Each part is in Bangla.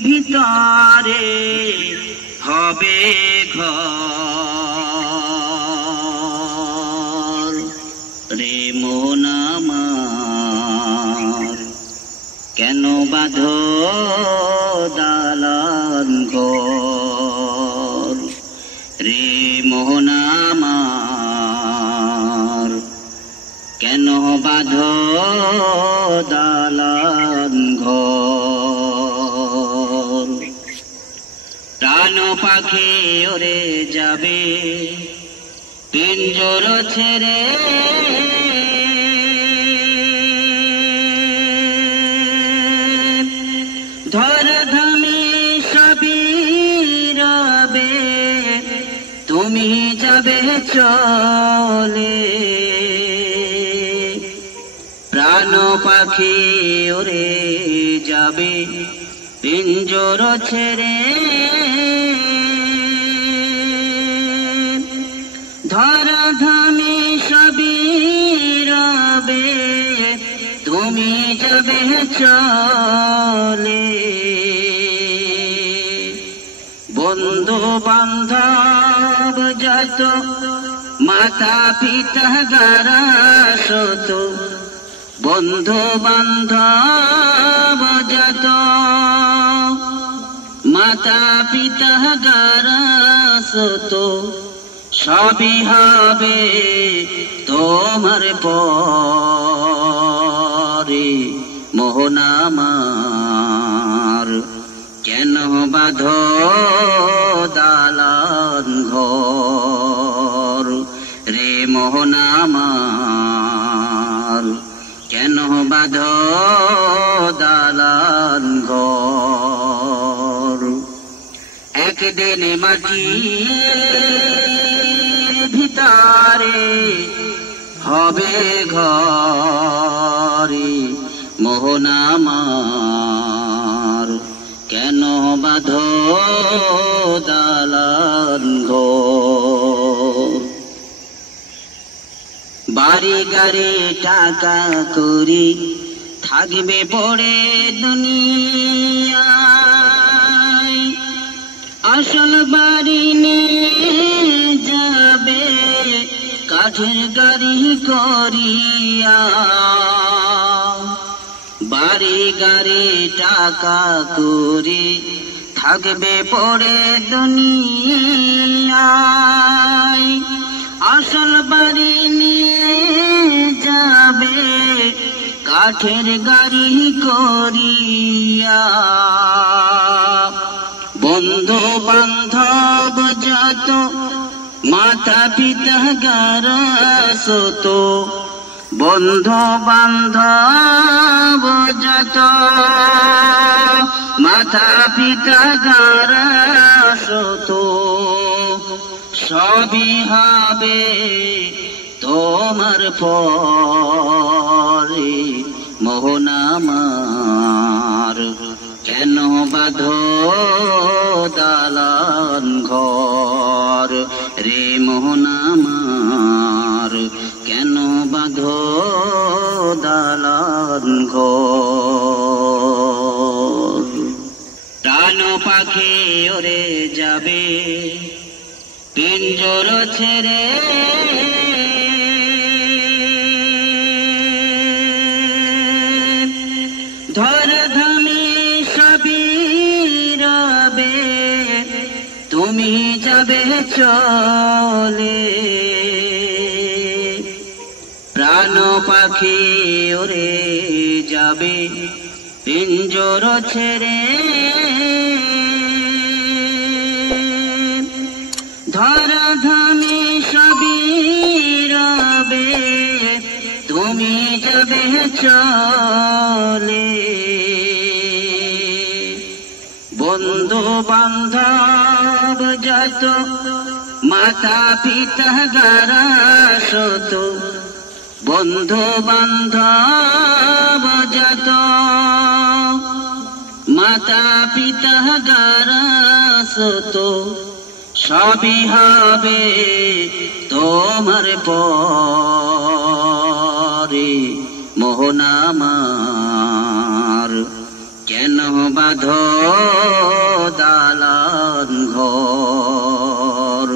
ভিতরে হবে ঘর রে মন আমার কেন বাঁধো দালান ঘর রে মন আমার কেন বাঁধো দালান ঘর প্রাণ পাখি ওরে যাবে পিঞ্জর ছেড়ে ধরাধামে সবই রবে তুমি যাবে চলে প্রাণ পাখি ওরে যাবে পিঞ্জর ছেড়ে ধরাধামে সবই রবে তুমি যাবে চলে বন্ধু বান্ধব যত মাতা পিতা গারা শত বন্ধু বান্ধব যত মাতা পিতা গারা শত সবই হবে তোমার পরে মোহন আমার কেন বাঁধো দালান ঘর রে মোহন আমার কেন বাঁধো দালান ঘর একদিন মাটির ভিতরে হবে ঘরে মোহন আমার কেন বাঁধো দালান ঘর বাড়ি গাড়ি টাকা করি থাকবে পড়ে দুনিয়ায় আসল বাড়ি নিয়ে যাবে কাঠের গাড়ি করিয়া বাড়ি গাড়ি টাকা করে থাকবে পড়ে দুনিয়ায় আসল বাড়ি নিয়ে যাবে কাঠের গাড়ি করিয়া বন্ধু বান্ধব যত মাতা পিতা গারা শত বন্ধু বান্ধব যত মাতা পিতা গারা শত সবই হবে তোমার পরে মোহন আমার কেন বাঁধো দালান ঘর রে মোহন আমার কেন বাঁধো দালান ঘর প্রাণ পাখি ওরে যাবে পিঞ্জর ছেড়ে ধরাধামে সবই রবে তুমি যাবে চলে প্রাণ পাখি ওরে যাবে পিঞ্জর ছেড়ে ধরাধামে সবই রবে তুমি যাবে চলে বন্ধু বান্ধব যত মাতা পিতা গারা শত বন্ধু বান্ধব যত মাতা পিতা গারা শত সবই হবে তোমার পরে মোহন আমার কেন বাঁধো দালান ঘর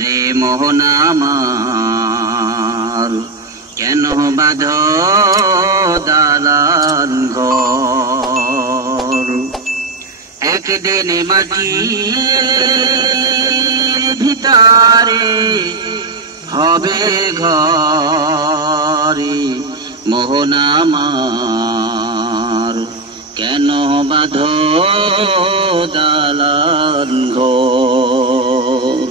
রে মোহন আমার, কেন বাঁধো দালান ঘর। একদিন মাটির ভিতরে হবে ঘরে মোহন আমার, কেন বাঁধো দালান ঘর।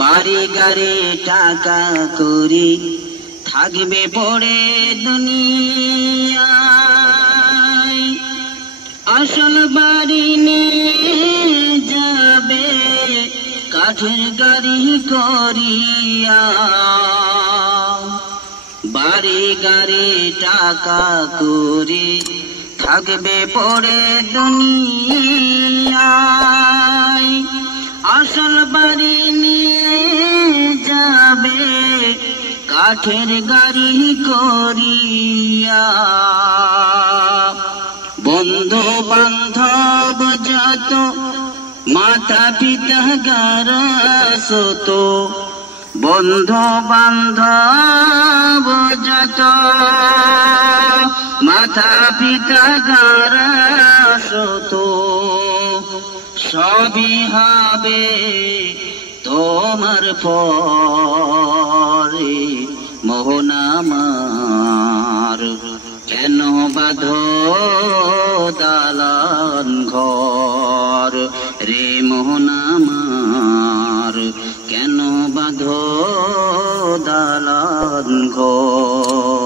বাড়ি গাড়ি টাকা করি থাকবে পড়ে দুনিয়ায়, আসল বাড়ি নিয়ে যাবে কাঠের গাড়ি করিয়া। বাড়ি গাড়ি টাকা করে থাকবে পড়ে দুনিয়ায়, আসল বাড়ি নিয়ে যাবে কাঠের গাড়ি করিয়া। বন্ধু বান্ধব যত মাতা পিতা গারসত, বন্ধু বান্ধব যত মাতা পিতা গারসত, সবই হবে তোমার পরে মোহন আমার, কেন বাঁধো দালান ঘর রে মোহন আমার, কেন বাঁধো দালান ঘর।